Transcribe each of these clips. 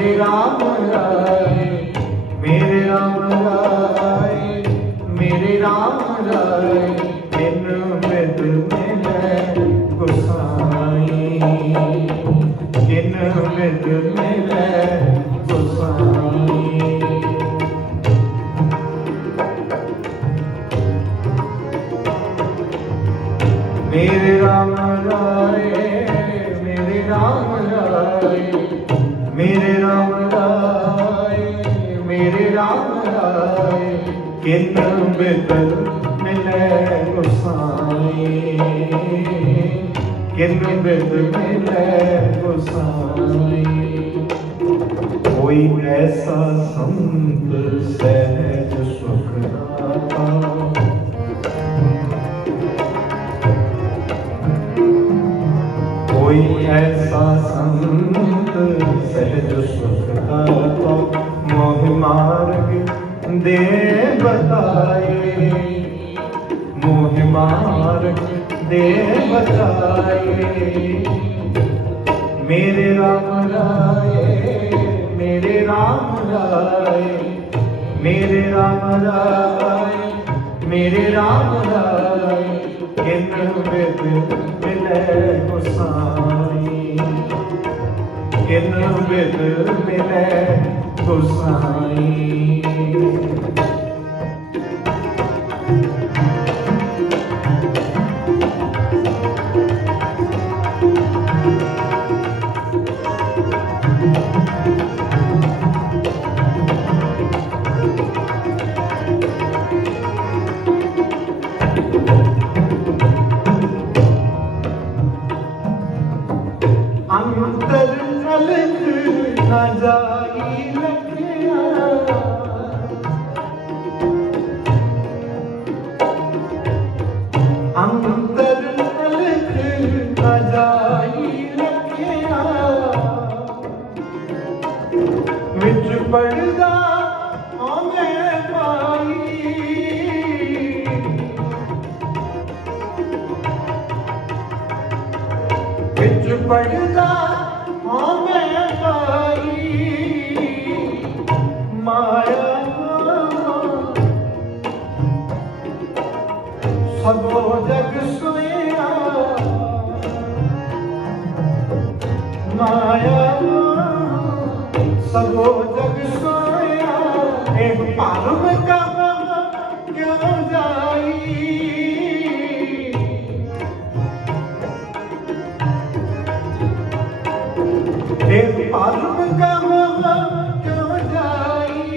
मेरे राम राय, मेरे राम राय, मेरे राम राय, इन बिद मिलै गोसाई, इन बिद मिलै गोसाई। मेरे राम राय, मेरे राम राय, मेरे राम राय, मेरे राम राय, किन बिद मिलै गोसाई, किन बिद मिलै गोसाई। कोई ऐसा संत सहज सुख दाता, कोई ऐसा संत सहज सुख दाता, मोह मार्ग दे बताए, मोह मार्ग दे बताए। मेरे राम राय, मेरे राम राय, मेरे राम राय, मेरे राम राय, किन बिद मिलै गोसाई, किन बिद मिलै गोसाई। अंतर अलग न जाई लखिया, अंतर अलग न जाई लखिया, विच पड़दा मैं पाई, विच पड़दा मैं पाई। माया सबो जग सोया, माया सबो जग सोया, एक पालम का क्यों जाई, एक पालम का क्यों जाई,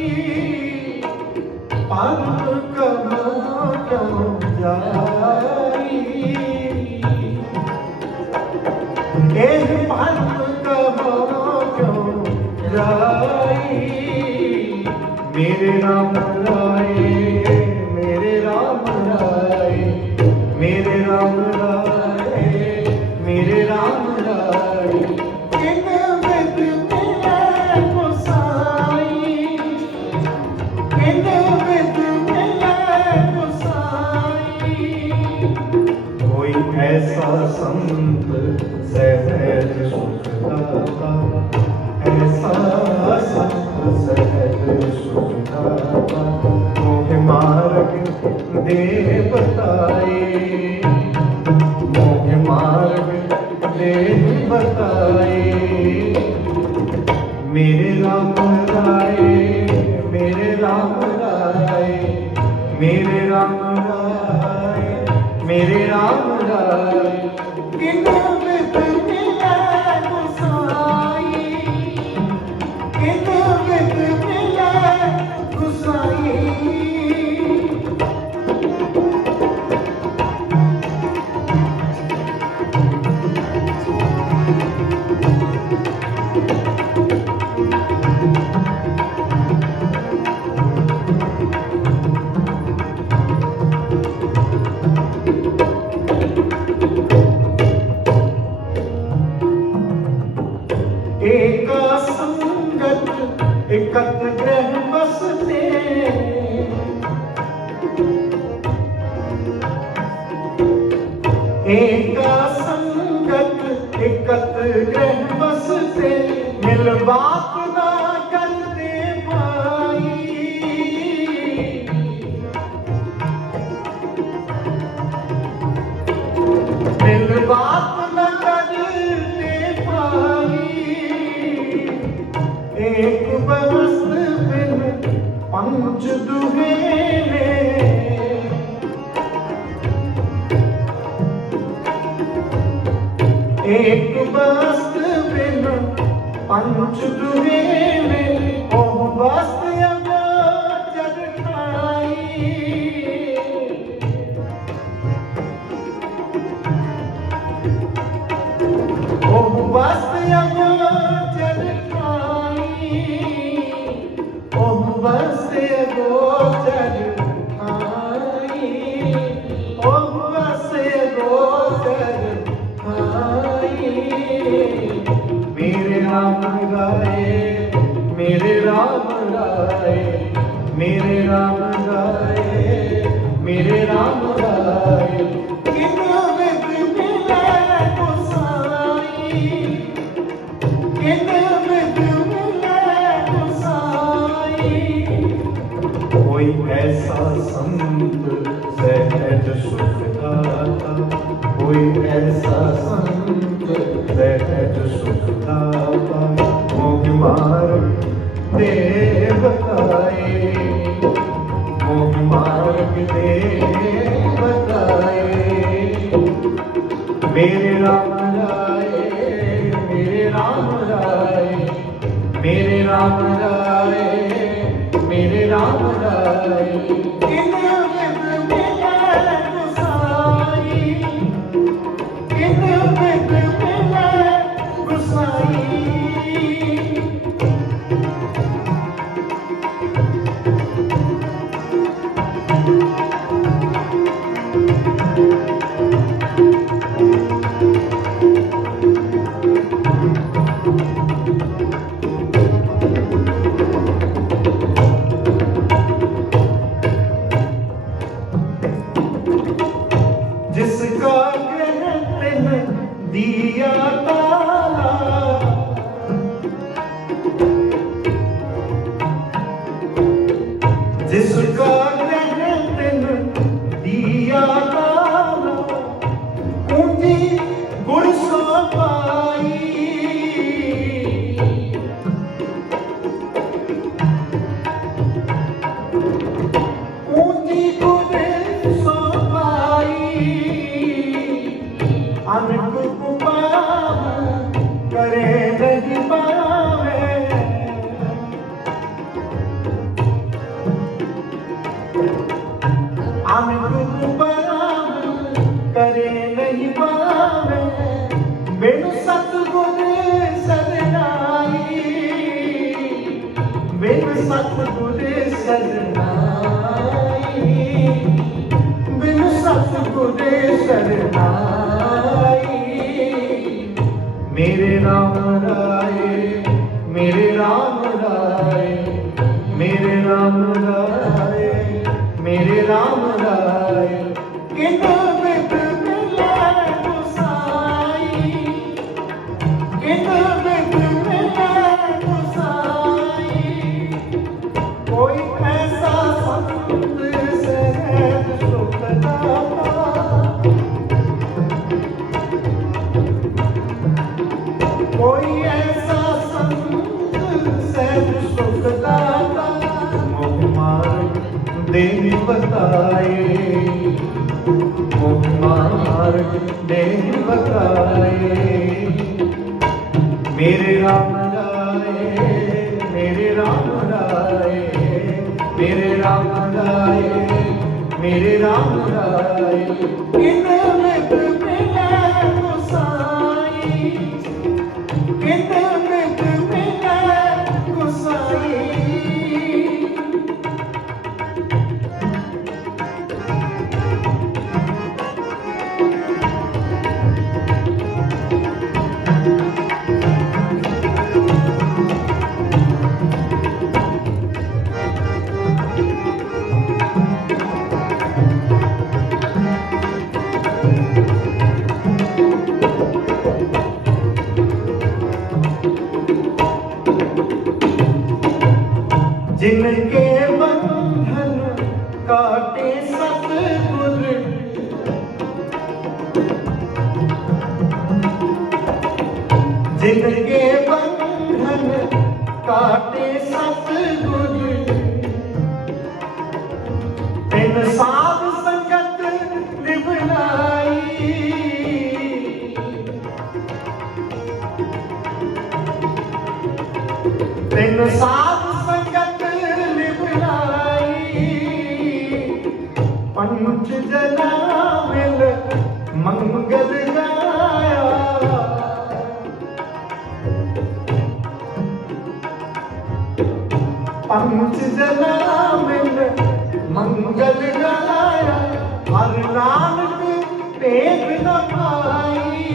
पालम का क्यों जाई, एक पालम का क्यों जाई। मेरे राम राय, मेरे राम राय, मेरे राम राय, मेरे राम राय, किन बिद मिलै गोसाई, किन बिद मिलै गोसाई। कोई ऐसा संत सहज सुख दाता, ऐसा संत सहज सुख दाता, मोह मार्ग दे बताए, मोह मार्ग दे बताए। मेरे राम राय, मेरे राम राय, मेरे राम राय, मेरे राम राय, किन बिद मिलै गोसाई, किन बिद मिलै गोसाई। एका संगत एकत ग्रह बसते, एका संगत एकत ग्रह बसते, मिल बात ना दिल बात न करते पाई, एक बरस बिन पंच दुहेरे, एक बरस बिन पंच दुहेरे, ओह बस अब जग ठाई, ओह बस अब जग ठाई, ओह बस अब जग ठाई, ओह बस अब जग ठाई। मेरे राम गाए, मेरे राम गाए, मेरे राम गाए, मेरे राम गाए। किन विद मिलै गोसाई, किन विद मिलै गोसाई। कोई ऐसा संत सहज सुख दाता, कोई ऐसा संत सहज सुख दाता, मोह मार्ग दे बताए, मोह मार्ग दे बताए। मेरे राम राय, मेरे राम राय, मेरे राम राय, मेरे राम राय। किन विद मिलै गोसाई, किन विद मिलै गोसाई। जिसका कहते हैं दिया ताला, जिसका कहते हैं दिया ताला, कुंजी गुर सो पाई, कुंजी गुर सो पाई। अनक पाव करे नहीं पावे, अनक पाव करे नहीं पावे। बिन सतगुर सरनाई, बिन सतगुर सरनाई, बिन सतगुर सरनाई। मेरे राम राय, मेरे राम राय, मेरे राम राय, मेरे राम राय। किन विद मिलै गोसाई, किन विद मिलै गोसाई। कोई ऐसा संत सहज सुख दाता, कोई ऐसा संत सहज सुख दाता, मोह मार्ग दे बताए, मोह मार्ग दे बताए। मेरे राम राय, मेरे राम राय, मेरे राम राय, मेरे राम राय। किन विद मिलै गोसाई, किन विद मिलै गोसाई। जिनके बंधन काटे सतगुर, काटे सतगुर तिन साध संगत निभनाई तिन साध संगत निभनाई पंच जना मिल मंगल गाया पंच जना मिल मंगल गाया हर नानक भेद न पाई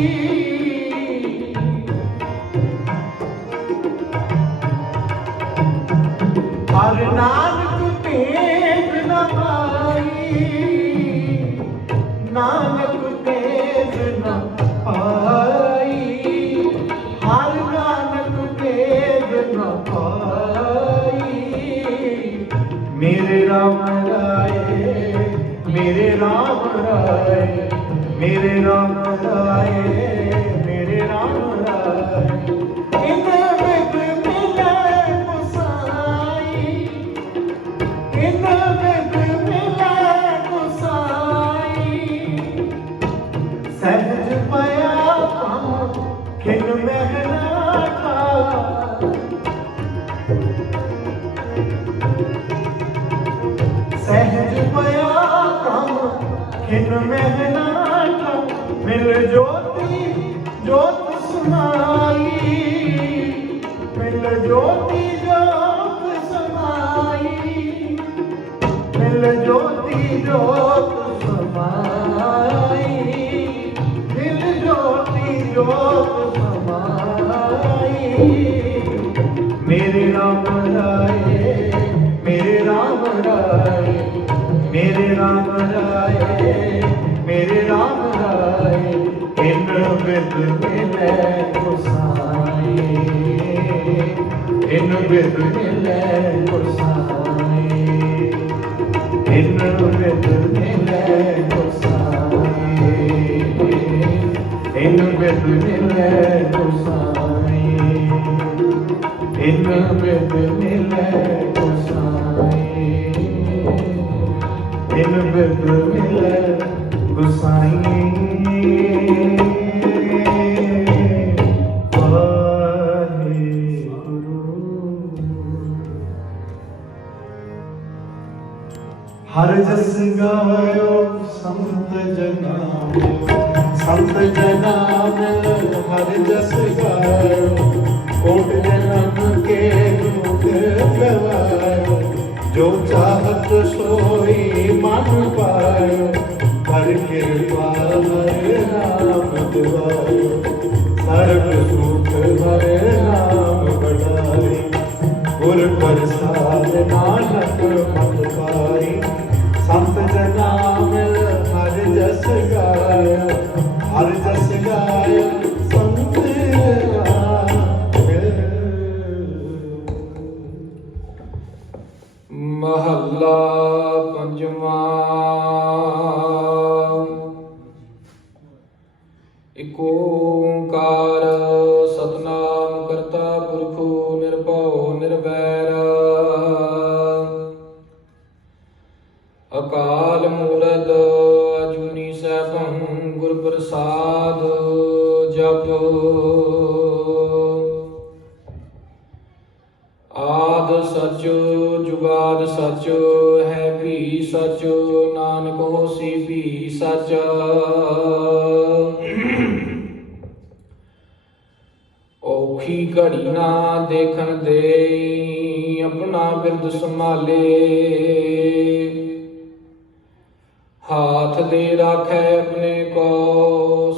हर नानक भेद न पाई नानक भेद न पाई हर नानक भेद न पाई मेरे राम राय मेरे राम राय मेरे राम राय मेरे राम राय इन बिद मिले गुसाई इन बिद मिले गुसाई सहज पया पाऊं खिन महना का सहज पया काम खिन महना का मिल ज्योति ज्योत समाई मिल ज्योति ज्योत समाई मिल ज्योति ज्योत समाई मिल ज्योति ज्योत समाई मेरे राम राय मेरे राम राय मेरे राम राय मेरे राम राय इन बिद मिले गुसाई इन बिद मिले गुसाई इन बिद मिले गुसाई इन बिद मिले गुसाई इन बिद मिले गुसाई इन बिद मिले गुसाई हर जस गायो संत जना हर जस गायो कोट जन्म के दुख गवायो जो चाहत सोई मन पायो हर कृपा हर नाम दिवायो सर्व सुख हर नाम बढ़ाई गुर प्रसाद नानक मत पाई संत जना मिल हर जस गायो हर जस गायो संत महला पंजवा एक ओंकार सतनाम करता पुरखो निर्भਉ निर्वैर अकाल मूरत अजूनी सैभं गुर प्रसाद जप आद सच जुगाद सच है भी सच नानक होसी भी सच औखी घड़ी ना देखन दे अपना बिरद संभाले हाथ दे राखै अपने को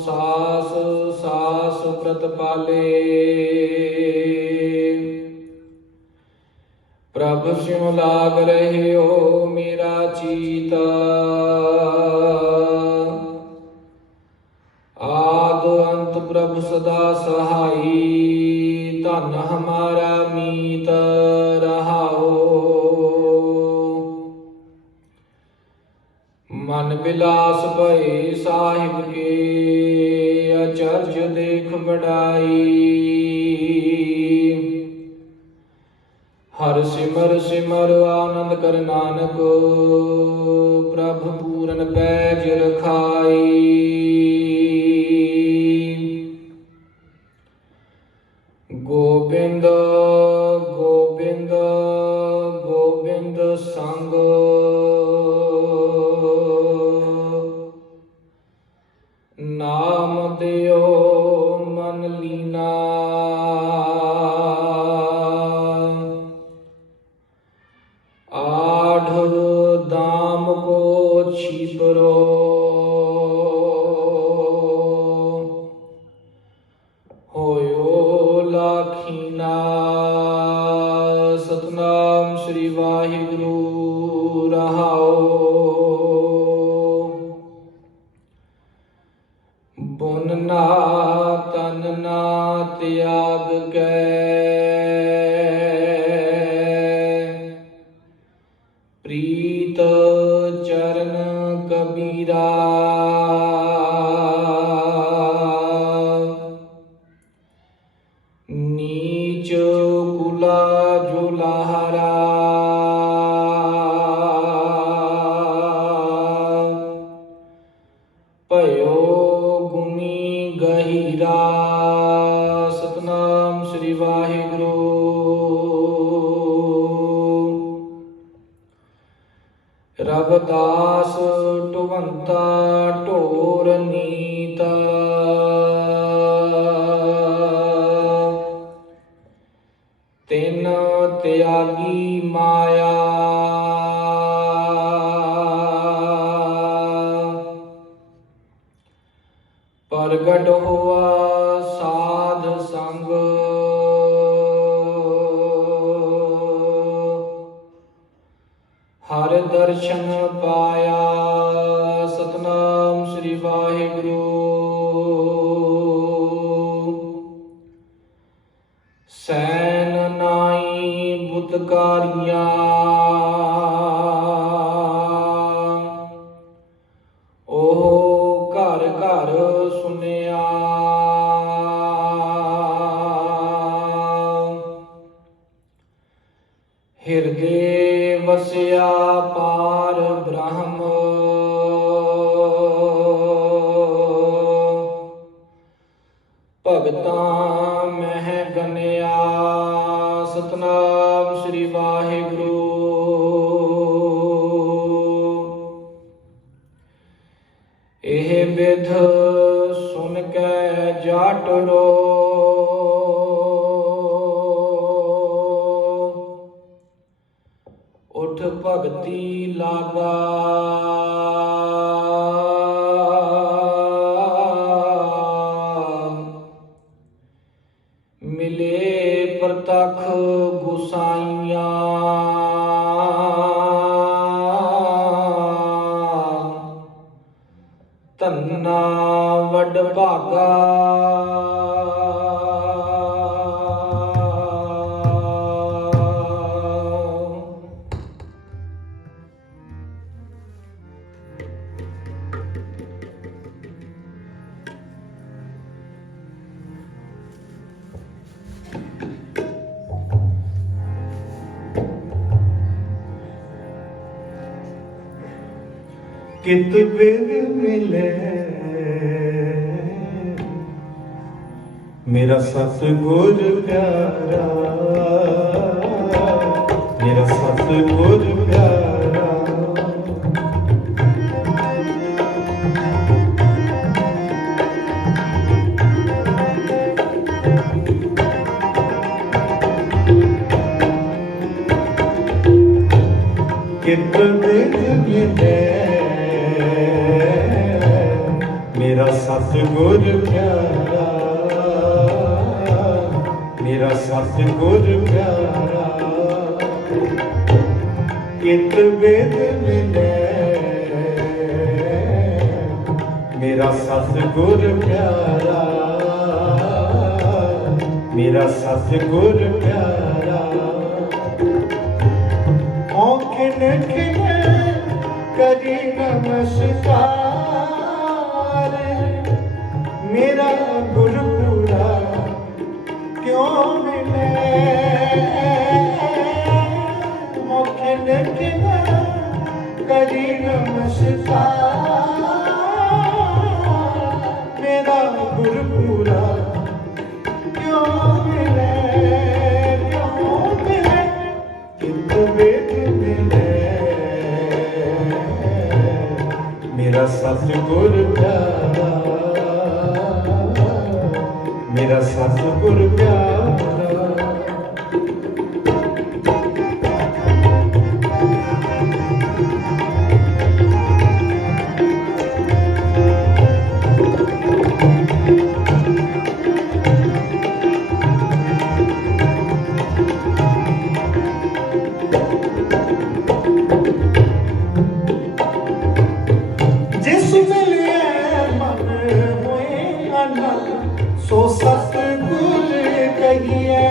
सास सास प्रतपाले प्रभ स्यों लाग रहे हो मेरा चीता आद अंत प्रभ सदा सहाई धन हमारा मीत रहाओ मन बिलास भये साहिब के अचरज देख बड़ाई ਹਰ ਸਿਮਰ ਸਿਮਰ ਆਨੰਦ ਕਰ ਨਾਨਕ, ਪ੍ਰਭ ਪੂਰਨ ਪੈਜ ਰਖਾਈ। ਗੋਬਿੰਦ ਗੋਬਿੰਦ ਗੋਬਿੰਦ ਸੰਗ, ਨਾਮ ਦਿਓ ਮਨ ਲੀਨਾ। ਆਢ ਦਾਮ ਕੋ ਛਿਪਰੋ, ਹੋਇਓ ਲਾਖੀਨਾ। ਸਤਨਾਮ ਸ੍ਰੀ ਵਾਹਿਗੁਰੂ ਰਹਾਉ। ਬੁਨ ਨਾ ਤਨ ਨਾ ਤਿਆਗ ਕੈ, ਪ੍ਰੀਤ ਚਰਨ ਕਬੀਰਾ। ਨੀਚ ਕੁਲਾ ਜੁਲਾਹਰਾ, ਭਇਓ ਗੁਨੀ ਗਹੀਰਾ। ਸਤਨਾਮ ਸ੍ਰੀ ਵਾਹਿਗੁਰੂ। ਰਵਿਦਾਸ ਢੁਵੰਤਾ ਢੋਰ ਨੀਤ, ਤਿਨ ਤਿਆਗੀ ਮਾਇਆ। ਪ੍ਰਗਟ ਹੋਆ ਸਾਧ ਸੰਗ, ਹਰ ਦਰਸ਼ਨ ਪਾਇਆ। ਸਤਨਾਮ ਸ੍ਰੀ ਵਾਹਿਗੁਰੂ। ਸੈਨ ਨਾਈ ਬੁਤਕਾਰੀਆਂ, ਉਹ ਘਰ ਘਰ ਸੁਨਿਆ। ਹਿਰਦੇ ਵਸਿਆ ਪਾਰ ਬ੍ਰਹਮ, ਭਗਤਾਂ ਮਹਿ ਗਨਿਆ। ਸਤਨਾਮ ਸ੍ਰੀ ਵਾਹਿਗੁਰੂ। ਇਹ ਵਿਧ ਸੁਨ ਕੈ ਜਾਟ ਰੋ, ਉਠ ਭਗਤੀ ਲਾਗਾ। ਮਿਲੇ ਪ੍ਰਤਖ ਗੁਸਾਈਆਂ, ਧੰਨਾ ਵੱਡ ਭਾਗਾ। कित बिन मिले मेरा सतगुर प्यारा, मेरा सतगुर प्यारा। कित बिन मिले मेरा सतगुर प्यारा, मेरा सतगुर प्यारा। कित बिन मिले मेरा सतगुर प्यारा, मेरा सतगुर प्यारा। खिन खिन करी नमस्कार, मेरा गुरपुरा क्यों मिले। मेरा गुरपुरा क्यों मिले किंतु वेद मिले मेरा सतगुर प्यारा मेरा सतगुर प्यारा सो सतगुर कहिए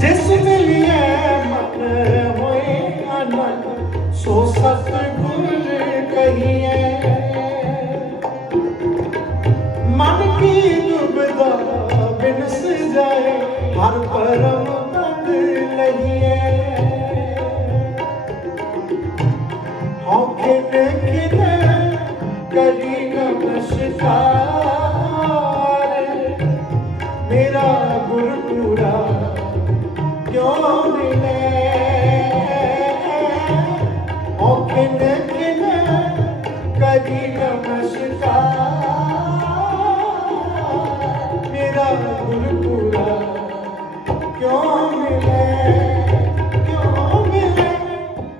जिस मिलिए मन होए आनंद सो सतगुर कहिए मन की दुविधा बिनस जाए हर परम पद लहिए करी नमस्कार मेरा गुरपुरा क्यों मिले औखिन किन करी नमस्कार मेरा गुरपुरा क्यों मिले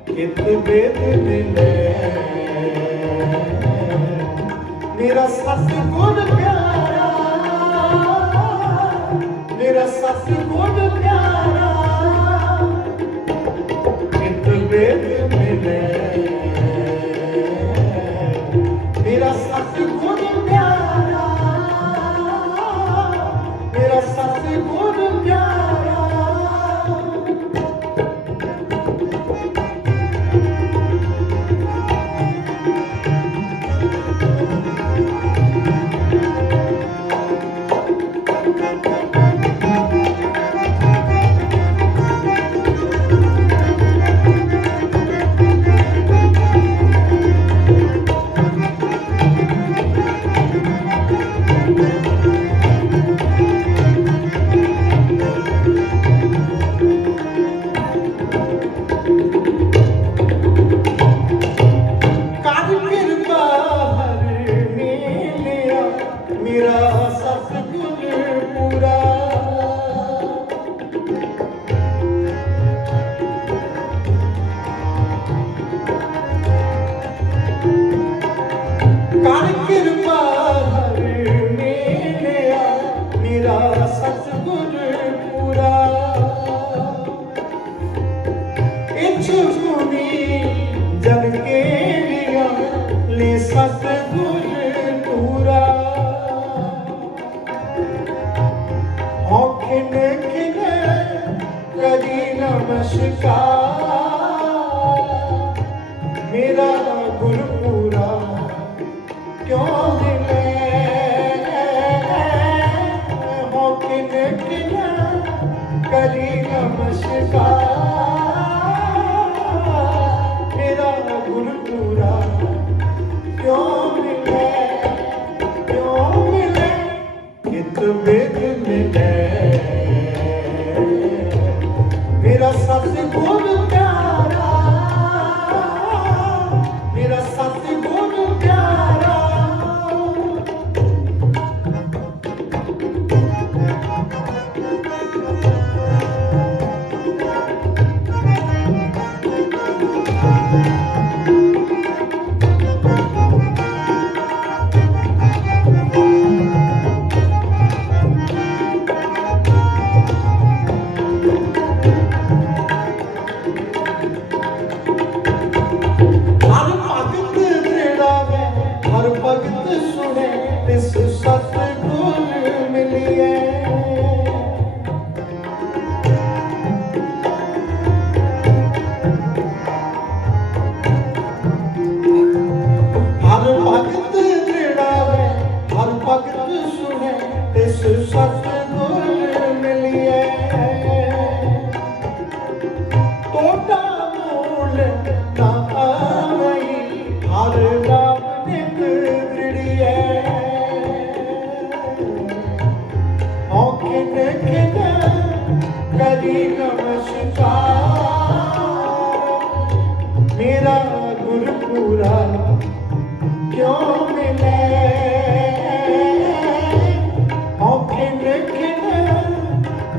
कित वेद मिले मेरा सतगुर प्यारा मेरा सतगुर प्यारा कित वेद मिले मेरा सतगुर प्यारा मेरा सतगुर प्यारा मेरा सतगुर पूरा कर कृपा हर मेरा सतगुर पूरा इच्छ सुनी जन के लिया ले सतगुर पूरा औखिन किन करी नमस्कार मेरा गुरपुरा क्यों मिले औखिन किन करी नमस्कार मेरा गुरपुरा क्यों मिले कित वेद मिले मेरा सतगुर प्यारा मेरा सतगुर प्यारा भगत सुने तिस सतगुर क्यों मिले औखिन खिन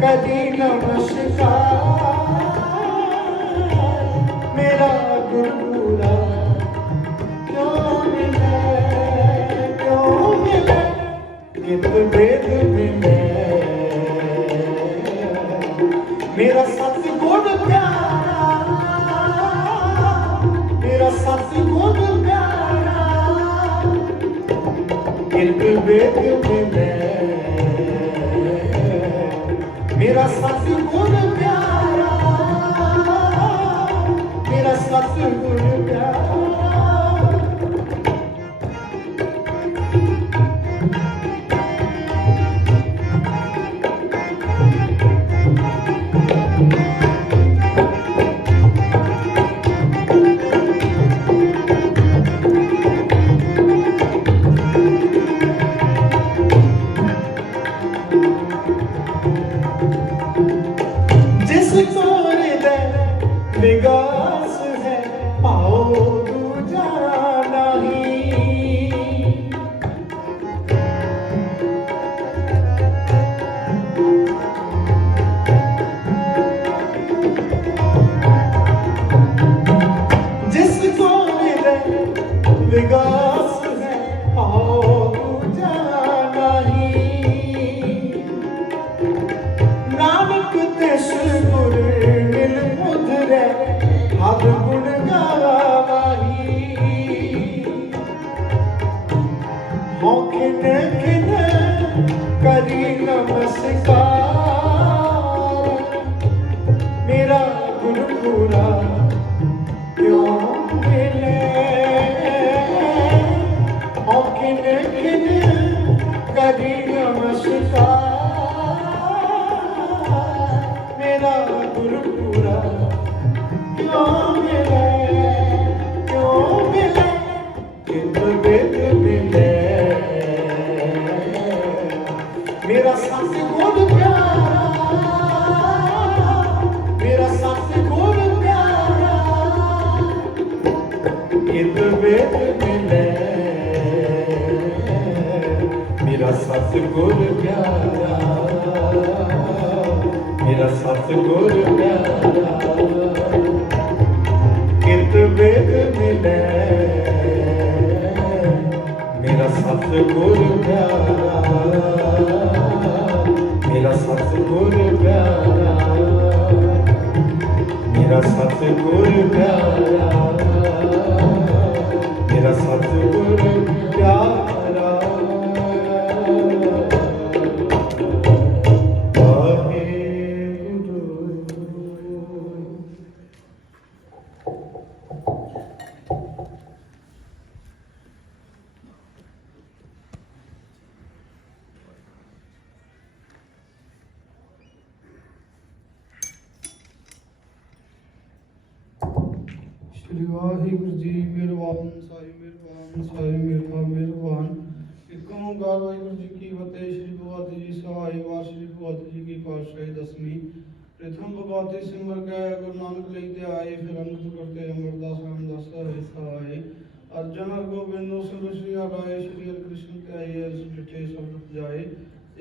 कदी नमस्कार मेरा गुरपुरा क्यों मिले कित वेद मिले मेरा सतगुण प्यारा मेरा सतगुण प्यारा कित वेद मिले मेरा सतगुण प्यारा मेरा सतगुण प्यारा विगास है पाओ दूजा नहीं जिसको मिले विगास है पाओ दूजा नहीं नानक तिस गुर मिल मुद्रे हर गुण गावाही मौखिन खिन करी नमस्कार मेरा गुरपुरा क्यों मिले मौखिन खिन करी नमस्कार मेरा गुरपुरा क्यों मिले कित वेद मिले मेरा सतगुण प्यारा मेरा सतगुण प्यारा कित वेद मिले मेरा सतगुण प्यारा मेरा सतगुण प्यारा कित वेद मिले मेरा सतगुर प्यारा मेरा सतगुर प्यारा मेरा सतगुर प्यारा मेरा सतगुर प्यारा श्री वाहिगुरु जी मेहरबान साई मेहरबान एक ओंकार वाहिगुरु जी की फतेह। श्री भगवती जी सहाय वार श्री भगवती जी की पातशाही दसवीं प्रथम भगवती सिमर गए गुरु नानक लेते आए फिर अंगत करते अमरदास रामदास सहाय अर्जन हर गोबिंद सुंदर श्री राय श्री हरि कृष्ण त्याये डिठे शब्द जाए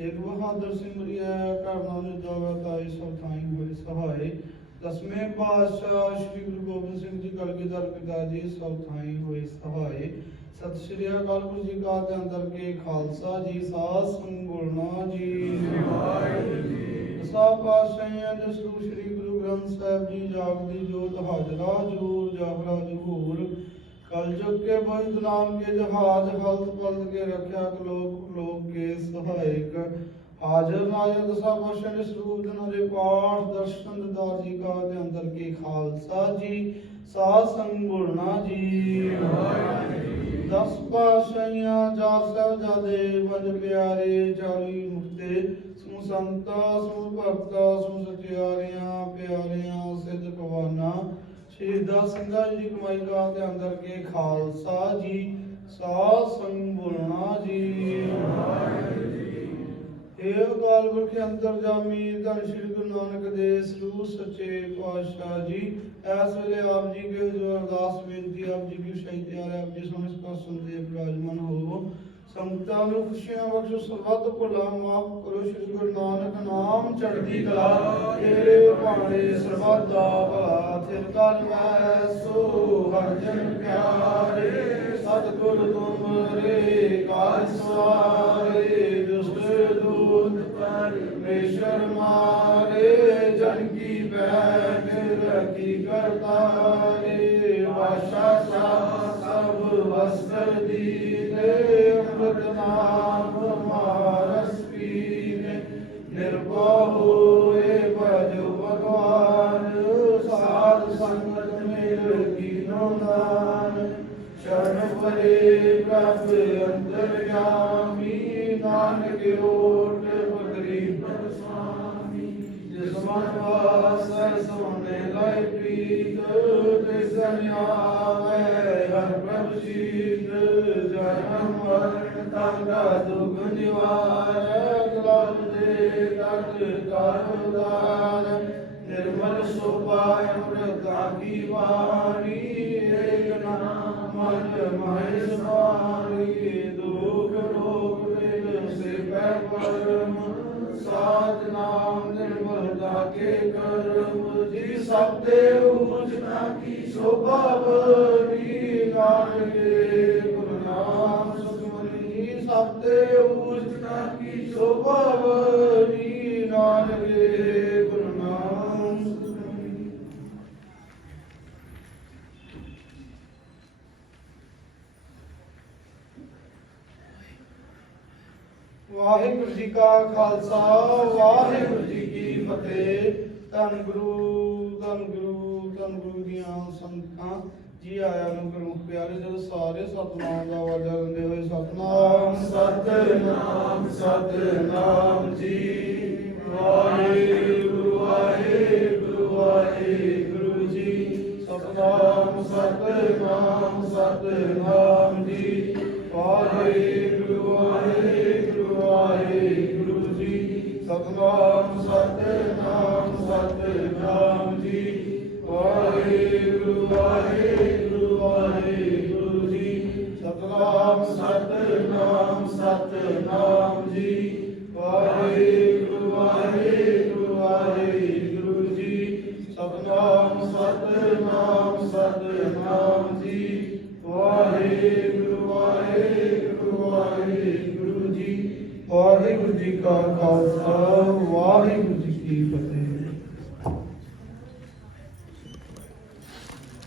एक बहादुर सिमरिया करना जावे ताई सब थाई होए सहाय दसवें पातशाह श्री गुरु गोबिंद सिंह जी कलगीधर पिताजी सब थाई हुए सहाय। सत श्री अकाल पुरख जी का अंदर के खालसा जी सास संगुणा जी दसा पातशाह जसू श्री गुरु ग्रंथ साहिब जी जागदी जोत हाजरा जूर जाहरा जहूर कल जुग के बुझ नाम के जहाज हल्त पल्त के रक्षा लोक के सहायक हाजर नाजर दशा वर्षण स्वरूप हरे पाठ दर्शन दार जी का अंदर के खालसा जी सास संगुणा जी दस पाशाइयां चार साहबजादे पंज प्यारे चाली मुक्ते सु संता सु भक्ता सु सचियारियां प्यारियां सिद्ध कवाना शहीदा सिंघा जी कमाई का अंदर के खालसा जी सास संगुणा जी हे अकाल पुरख अंतरजामी धन श्री गुरु नानक देव सरू सच्चे पातशाह जी, ऐस वेले आप जी के जो अरदास बेनती आप जी की शहीद है, आप जी समझ का सुनते विराजमान हो। संगतां ਨੂੰ खुशियां बख्शो, ਸਰਬੱਤ ਭੁੱਲਾਂ माफ करो। श्री गुरु नानक नाम चढ़ती कला, तेरे भाणे ਸਰਬੱਤ ਦਾ ਭਲਾ। थिर कल वै सो हर जन प्यारे, सतगुर तुमरे काज सवारे। दुष्ट दूत परमेश्वर मारे, जन की बैठ रखी करतारे। बादशाह सब वस्त्र दीने, अमृत नाम मारस पीने। निर्भय होए भजो भगवान, साध संगत मेल कीनो दान। शरण परे प्रभ अंतर्यामी, नानक ओट पकड़ी स्वामी। जिस मन वासै सोने लाई प्रीत, तिस जन आवे हर प्रभु सीत। जन्म मरण तंगा दुख निवारक, लभ दे तट कर उदार। निर्मल सुपाय अमृता की वाणी, एक नाम मन माहि समारी। दुख रोग बिन से परम, साध नाम निर्मलता के कर्म। जी सब देव पूजना की शोभा बनी, नानक गुरु नाम सुखमनी। जी सब देव पूजना की शोभा बनी, नानक गुरु नाम सुखमनी। वाहिगुरु जी का खालसा, वाहिगुरु जी की फतेह। धन गुरु धन गुरु धन गुरु दियां संगतां जी आया ਨੂੰ ਗੁਰਮੁਖ ਪਿਆਰੇ। ਜਦੋਂ ਸਾਰੇ ਸਤਨਾਮ ਦਾ ਵਾਜਾ ਲੈਂਦੇ ਹੋਏ ਸਤਨਾਮ ਸਤਨਾਮ ਸਤਨਾਮ ਜੀ। ਵਾਹਿਗੁਰੂ ਵਾਹਿਗੁਰੂ ਵਾਹਿਗੁਰੂ ਜੀ। ਸਤਨਾਮ ਸਤਨਾਮ ਸਤਨਾਮ ਜੀ। ਵਾਹਿਗੁਰੂ ਵਾਹਿਗੁਰੂ ਵਾਹਿਗੁਰੂ ਜੀ। ਸਤਨਾਮ ਸਤਨਾਮ ਸਤਨਾਮ ਜੀ। ਵਾਹਿਗੁਰੂ ਵਾਹਿਗੁਰੂ ਵਾਹਿਗੁਰੂ ਜੀ। ਸਤਨਾਮ ਸਤਨਾਮ ਸਤਨਾਮ ਜੀ। ਵਾਹਿਗੁਰੂ ਵਾਹਿਗੁਰੂ ਵਾਹਿਗੁਰੂ ਜੀ। ਸਤਨਾਮ ਸਤਨਾਮ ਸਤਨਾਮ ਜੀ। ਵਾਹਿਗੁਰੂ ਵਾਹਿਗੁਰੂ ਵਾਹਿਗੁਰੂ ਜੀ। ਵਾਹਿਗੁਰੂ ਜੀ ਕਾ ਖਾਲਸਾ, ਵਾਹਿਗੁਰੂ ਜੀ ਕੀ ਫਤਿਹ।